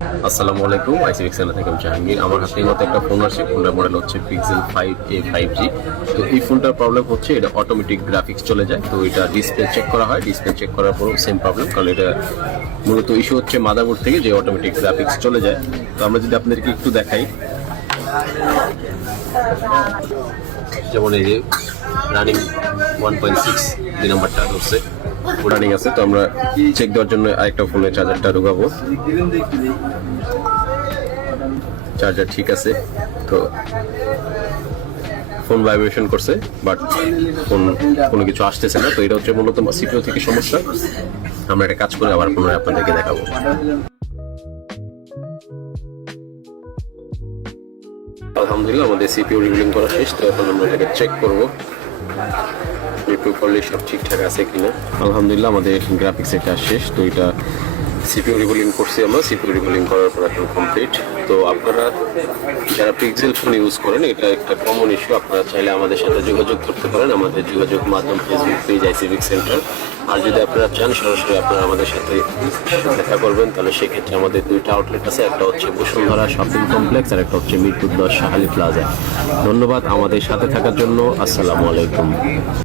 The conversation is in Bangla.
আসসালামু আলাইকুম আইসিএক্স চ্যানেল থেকে আমি জাহাঙ্গীর। আমার হাতে মতো একটা ফোন আছে ফোনটার মডেল হচ্ছে pixel five A five G তো এই ফোনটার প্রবলেম হচ্ছে, এটা অটোমেটিক গ্রাফিক্স চলে যায়। তো এটা ডিসপ্লে চেক করা হয় ডিসপ্লে চেক করার পরও সেম প্রবলেম কারণ এটা মূলত ইস্যু হচ্ছে মাদারবোর্ড থেকে যে অটোমেটিক গ্রাফিক্স চলে যায়। তো আমরা যদি আপনাদেরকে একটু দেখাই। যেমন এই যে রানিং ওয়ান পয়েন্ট সিক্স দুই নাম্বারটা হচ্ছে রানিং আছে, তো আমরা চেক দেওয়ার জন্য আরেকটা ফোনের চার্জারটা ঢুকাবো। চার্জার ঠিক আছে, তো ফোন ভাইব্রেশন করছে বাট ফোন কোনো কিছু আসতেছে না, তো এটা হচ্ছে মূলত সিপিও থেকে সমস্যা। আমরা একটা কাজ করে আবার পুনরায় আপনাদেরকে দেখাবো। আলহামদুলিল্লাহ, আমাদের সিপিও রিভিলিং করা শেষ, তো এখন আমরা এটাকে চেক করব। রিভিউ করলে সব ঠিকঠাক আছে কিনা? আলহামদুলিল্লাহ আমাদের গ্রাফিক্স এটা শেষ তো এটা সিপিও রিভলিং করছি আমরা সিপিউ রিভলিং করার পর এখন কমপ্লিট তো আপনারা যারা পিক্সেল ফোন ইউজ করেন, এটা একটা কমন ইস্যু আপনারা চাইলে আমাদের সাথে যোগাযোগ করতে পারেন। আমাদের যোগাযোগ মাধ্যম ফেসবুক পেজ আইসিভিক সেন্টার আর যদি আপনারা চান, সরাসরি আপনারা আমাদের সাথে দেখা করবেন, তাহলে সেক্ষেত্রে আমাদের দুইটা আউটলেট আছে। একটা হচ্ছে বসুন্ধরা শপিং কমপ্লেক্স আর একটা হচ্ছে মিরপুর দশ শাহালি প্লাজা ধন্যবাদ আমাদের সাথে থাকার জন্য। আসসালামু আলাইকুম।